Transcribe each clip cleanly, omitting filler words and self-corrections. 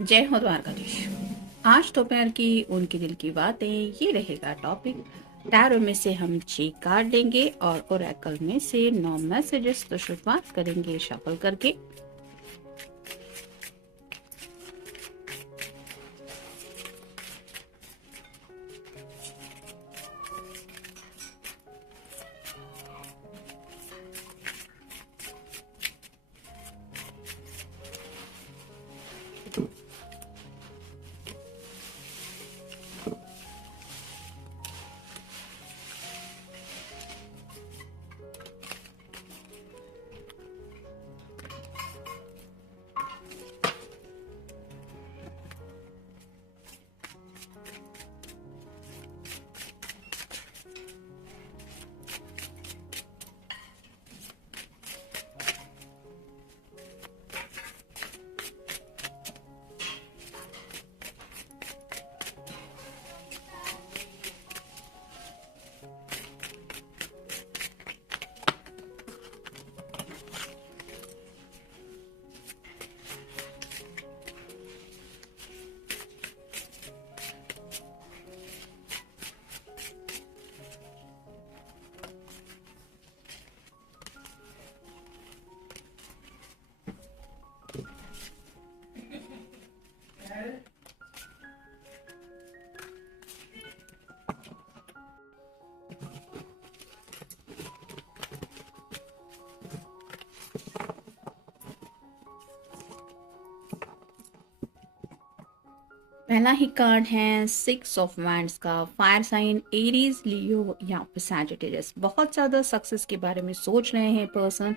जय हो द्वारकाधीश। आज दोपहर की उनके दिल की बातें, ये रहेगा टॉपिक। टैरो में से हम 6 कार्ड लेंगे और ओरेकल में से 9 मैसेजेस। तो शुरुआत करेंगे शफल करके। पहला ही कार्ड है 6 ऑफ वैंड्स का। फायर साइन एरीज, लियो या फिर सैजिटेरियस। बहुत ज्यादा सक्सेस के बारे में सोच रहे हैं पर्सन।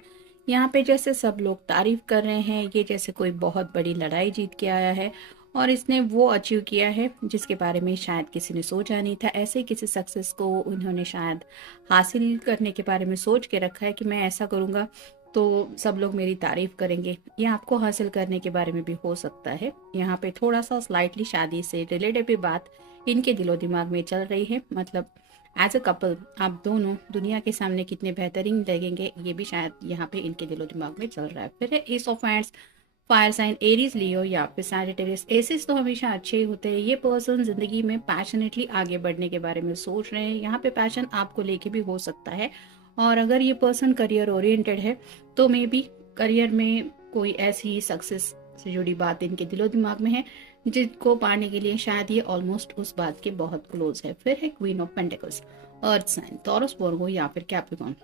यहाँ पे जैसे सब लोग तारीफ कर रहे हैं, ये जैसे कोई बहुत बड़ी लड़ाई जीत के आया है और इसने वो अचीव किया है जिसके बारे में शायद किसी ने सोचा नहीं था। ऐसे ही किसी सक्सेस को उन्होंने शायद हासिल करने के बारे में सोच के रखा है कि मैं ऐसा करूँगा तो सब लोग मेरी तारीफ करेंगे। ये आपको हासिल करने के बारे में भी हो सकता है। यहाँ पे थोड़ा सा स्लाइटली शादी से रिलेटेड भी बात इनके दिलो दिमाग में चल रही है। मतलब एज अ कपल आप दोनों दुनिया के सामने कितने बेहतरीन लगेंगे, ये भी शायद यहाँ पे इनके दिलो दिमाग में चल रहा है। फिर है ace of wands. Fire sign Aries, Leo या फिर सैजिटेरियस। एसिस तो हमेशा अच्छे ही होते हैं। ये पर्सन जिंदगी में पैशनेटली आगे बढ़ने के बारे में सोच रहे हैं। यहाँ पे पैशन आपको लेके भी हो सकता है। और अगर ये पर्सन करियर ओरिएंटेड है तो मे बी करियर में कोई ऐसी सक्सेस से जुड़ी बात इनके दिलो दिमाग में है जिसको पाने के लिए शायद ये ऑलमोस्ट उस बात के बहुत क्लोज है। फिर है queen of pentacles. Earth sign Taurus, Virgo या फिर कैप्रिकॉर्न।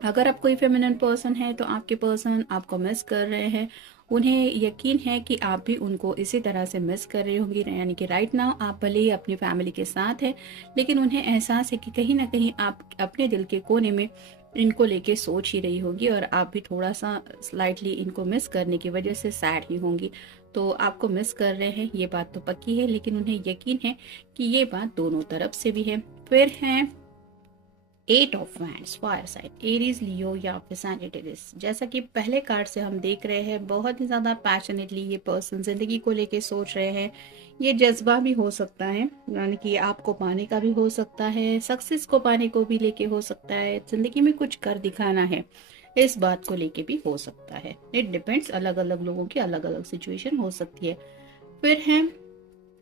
अगर आप कोई फेमिनिन पर्सन है तो आपके पर्सन आपको मिस कर रहे हैं। उन्हें यकीन है कि आप भी उनको इसी तरह से मिस कर रही होंगी। यानी कि राइट नाउ आप भले ही अपनी फैमिली के साथ है, लेकिन उन्हें एहसास है कि कहीं ना कहीं आप अपने दिल के कोने में इनको लेके सोच ही रही होगी और आप भी थोड़ा सा स्लाइटली इनको मिस करने की वजह से सैड ही होंगी। तो आपको मिस कर रहे हैं, ये बात तो पक्की है, लेकिन उन्हें यकीन है कि ये बात दोनों तरफ से भी है। फिर है 8 of wands. Fire sign Aries, Leo या फिर सैजिटेरियस। जैसा कि पहले कार्ड से हम देख रहे हैं, बहुत ही ज्यादा पैशनेटली ये पर्सन जिंदगी को लेके सोच रहे हैं। ये जज्बा भी हो सकता है, यानी कि आपको पाने का भी हो सकता है, सक्सेस को पाने को भी लेके हो सकता है, जिंदगी में कुछ कर दिखाना है इस बात को लेके भी हो सकता है। इट डिपेंड्स, अलग अलग लोगों की अलग अलग सिचुएशन हो सकती है। फिर है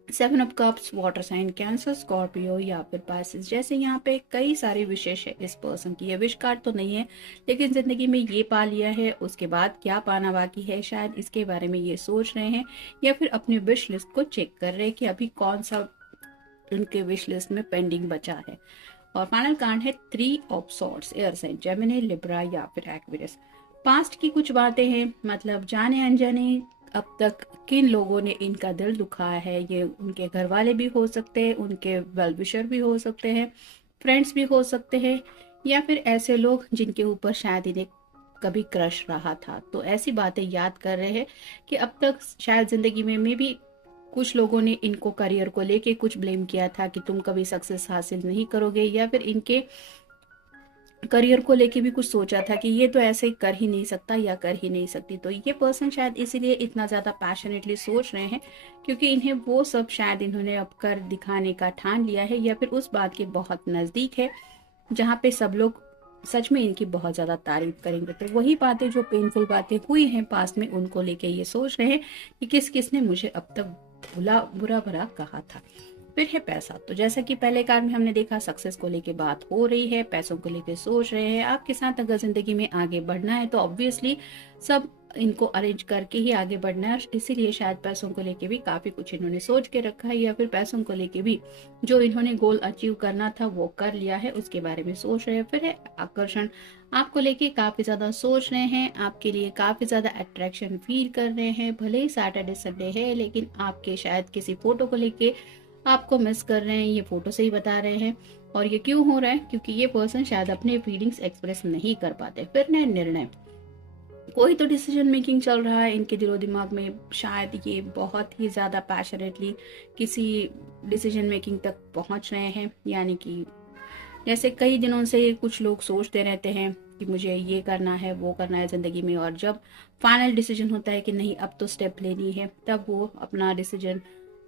7 of cups. Water sign Cancer, Scorpio या फिर पाइसेस। जैसे यहाँ पे कई सारे विशेष है इस पर्सन की। ये विश कार्ड तो नहीं है, लेकिन जिंदगी में ये पा लिया है, उसके बाद क्या पाना बाकी है शायद इसके बारे में ये सोच रहे हैं, या फिर अपनी विश लिस्ट को चेक कर रहे हैं कि अभी कौन सा उनके विश लिस्ट में पेंडिंग बचा है। और फाइनल कार्ड है 3 of swords. Air sign Gemini, Libra या फिर एक्वेरियस। पास्ट की कुछ बातें हैं, मतलब जाने अनजाने अब तक किन लोगों ने इनका दिल दुखाया है। ये उनके घर वाले भी हो सकते हैं, उनके वेल विशर भी हो सकते हैं, फ्रेंड्स भी हो सकते हैं, या फिर ऐसे लोग जिनके ऊपर शायद इन्हें कभी क्रश रहा था। तो ऐसी बातें याद कर रहे हैं कि अब तक शायद जिंदगी में भी कुछ लोगों ने इनको करियर को लेके कुछ ब्लेम किया था कि तुम कभी सक्सेस हासिल नहीं करोगे, या फिर इनके करियर को लेके भी कुछ सोचा था कि ये तो ऐसे कर ही नहीं सकता या कर ही नहीं सकती। तो ये पर्सन शायद इसीलिए इतना ज्यादा पैशनेटली सोच रहे हैं, क्योंकि इन्हें वो सब शायद इन्होंने अब कर दिखाने का ठान लिया है, या फिर उस बात के बहुत नजदीक है जहाँ पे सब लोग सच में इनकी बहुत ज़्यादा तारीफ करेंगे। तो वही बातें, जो पेनफुल बातें हुई हैं पास्ट में, उनको लेके ये सोच रहे हैं कि किस किस ने मुझे अब तक बुरा भला कहा था। फिर है पैसा। तो जैसा कि पहले कार्ड में हमने देखा, सक्सेस को लेके बात हो रही है, पैसों को लेके सोच रहे हैं। आपके साथ अगर जिंदगी में आगे बढ़ना है तो ऑब्वियसली सब इनको अरेंज करके ही आगे बढ़ना है, इसीलिए शायद पैसों को लेके भी काफी कुछ इन्होंने सोच के रखा है, या फिर पैसों को लेके भी जो इन्होंने गोल अचीव करना था वो कर लिया है, उसके बारे में सोच रहे हैं। फिर है आकर्षण। आपको लेके काफी ज्यादा सोच रहे हैं, आपके लिए काफी ज्यादा अट्रैक्शन फील कर रहे हैं। भले ही सैटरडे संडे है, लेकिन आपके शायद किसी फोटो को लेके आपको मिस कर रहे हैं, ये फोटो से ही बता रहे हैं। और ये क्यों हो रहा है? क्योंकि ये पर्सन शायद अपने फीलिंग्स एक्सप्रेस नहीं कर पाते। फिर निर्णय, कोई तो डिसीजन मेकिंग चल रहा है इनके दिलो दिमाग में। शायद ये बहुत ही ज्यादा पैशनेटली किसी डिसीजन मेकिंग तक पहुंच रहे हैं, यानी कि जैसे कई दिनों से कुछ लोग सोचते रहते हैं कि मुझे ये करना है, वो करना है जिंदगी में, और जब फाइनल डिसीजन होता है कि नहीं अब तो स्टेप लेनी है, तब वो अपना डिसीजन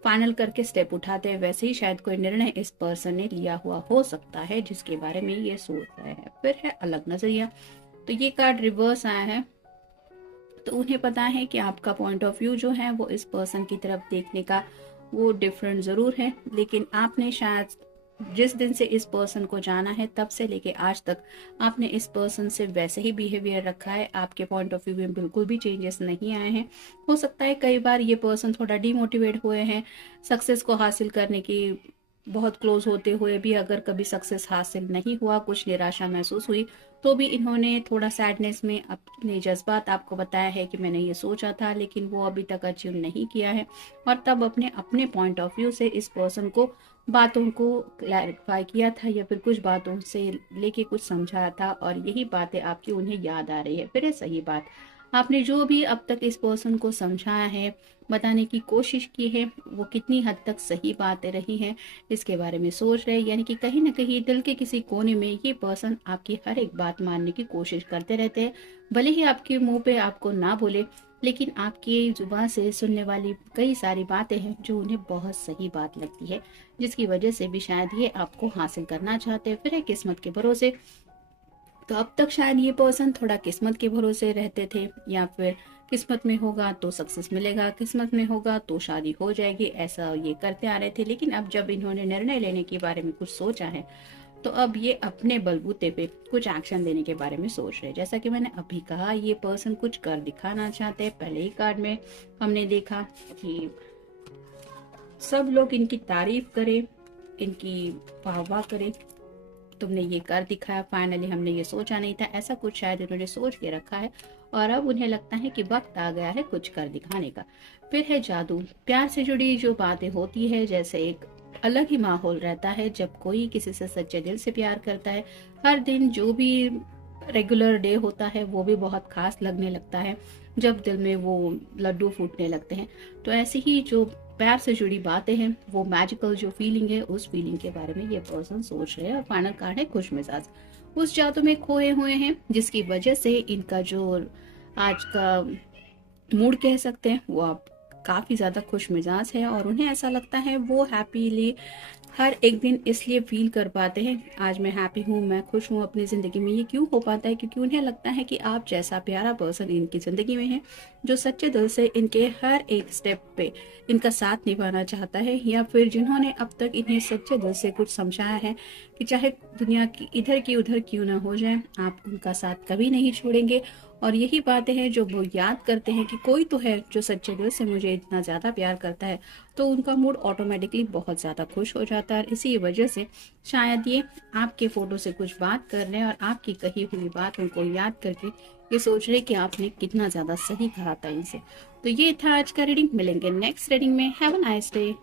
फाइनल करके स्टेप उठाते हैं। वैसे ही शायद कोई निर्णय इस पर्सन ने लिया हुआ हो सकता है जिसके बारे में ये सोच रहे हैं। फिर है अलग नजरिया। तो ये कार्ड रिवर्स आया है, तो उन्हें पता है कि आपका पॉइंट ऑफ व्यू जो है वो इस पर्सन की तरफ देखने का वो डिफरेंट जरूर है, लेकिन आपने शायद जिस दिन से इस पर्सन को जाना है तब से लेके आज तक आपने इस पर्सन से वैसे ही बिहेवियर रखा है। आपके पॉइंट ऑफ व्यू में बिल्कुल भी चेंजेस नहीं आए हैं। हो सकता है कई बार ये पर्सन थोड़ा डिमोटिवेट हुए हैं सक्सेस को हासिल करने की, बहुत क्लोज होते हुए भी अगर कभी सक्सेस हासिल नहीं हुआ, कुछ निराशा महसूस हुई, तो भी इन्होंने थोड़ा सैडनेस में अपने जज्बात आपको बताया है कि मैंने ये सोचा था लेकिन वो अभी तक अचीव नहीं किया है, और तब अपने अपने पॉइंट ऑफ व्यू से इस पर्सन को बातों को क्लैरिफाई किया था, या फिर कुछ बातों से लेके कुछ समझाया था, और यही बातें आपकी उन्हें याद आ रही है। फिर सही बात, आपने जो भी अब तक इस पर्सन को समझाया है, बताने की कोशिश की है, वो कितनी हद तक सही बातें रही हैं इसके बारे में सोच रहे हैं। यानी कि कहीं ना कहीं दिल के किसी कोने में ये पर्सन आपकी हर एक बात मानने की कोशिश करते रहते हैं। भले ही आपके मुंह पे आपको ना बोले, लेकिन आपकी जुबान से सुनने वाली कई सारी बातें हैं जो उन्हें बहुत सही बात लगती है, जिसकी वजह से भी शायद ये आपको हासिल करना चाहते हैं। फिर है किस्मत के भरोसे। तो अब तक शायद ये पर्सन थोड़ा किस्मत के भरोसे रहते थे, या फिर किस्मत में होगा तो सक्सेस मिलेगा, किस्मत में होगा तो शादी हो जाएगी, ऐसा ये करते आ रहे थे। लेकिन अब जब इन्होंने निर्णय लेने के बारे में कुछ सोचा है, तो अब ये अपने बलबूते पे कुछ एक्शन लेने के बारे में सोच रहे हैं। जैसा कि मैंने अभी कहा, ये पर्सन कुछ कर दिखाना चाहते हैं। पहले ही कार्ड में हमने देखा कि सब लोग इनकी तारीफ करें, इनकी वाहवाह करें, तुमने ये कर दिखाया, फाइनली हमने ये सोचा नहीं था, ऐसा कुछ शायद इन्होंने सोच के रखा है, और अब उन्हें लगता है कि वक्त आ गया है कुछ कर दिखाने का। फिर है जादू। प्यार से जुड़ी जो बातें होती है, जैसे एक अलग ही माहौल रहता है जब कोई किसी से सच्चे दिल से प्यार करता है। हर दिन जो भी रेगुलर डे होता है वो भी बहुत खास लगने लगता है, जब दिल में वो लड्डू फूटने लगते हैं। तो ऐसे ही जो प्यार से जुड़ी बातें हैं, वो मैजिकल जो फीलिंग है, उस फीलिंग के बारे में ये पर्सन सोच रहे हैं। और फाइनल कार्ड है खुश मिजाज। उस जादू में खोए हुए हैं जिसकी वजह से इनका जो आज का मूड कह सकते हैं वो आप काफी ज्यादा खुश मिजाज है, और उन्हें ऐसा लगता है वो हैप्पीली हर एक दिन इसलिए फील कर पाते हैं, आज मैं हैप्पी हूँ, मैं खुश हूँ अपनी जिंदगी में। ये क्यों हो पाता है? क्योंकि उन्हें लगता है कि आप जैसा प्यारा पर्सन इनकी जिंदगी में है, जो सच्चे दिल से इनके हर एक स्टेप पे इनका साथ निभाना चाहता है, या फिर जिन्होंने अब तक इन्हें सच्चे दिल से कुछ समझाया है कि चाहे दुनिया की इधर की उधर क्यों ना हो जाए, आप उनका साथ कभी नहीं छोड़ेंगे। और यही बातें हैं जो वो याद करते हैं कि कोई तो है जो सच्चे दिल से मुझे इतना ज्यादा प्यार करता है, तो उनका मूड ऑटोमेटिकली बहुत ज्यादा खुश हो जाता है। इसी वजह से शायद ये आपके फोटो से कुछ बात कर रहे हैं, और आपकी कही हुई बात उनको याद करके ये सोच रहे कि आपने कितना ज्यादा सही कहा था इनसे। तो ये था आज का रीडिंग। मिलेंगे नेक्स्ट रीडिंग में। Have a nice day.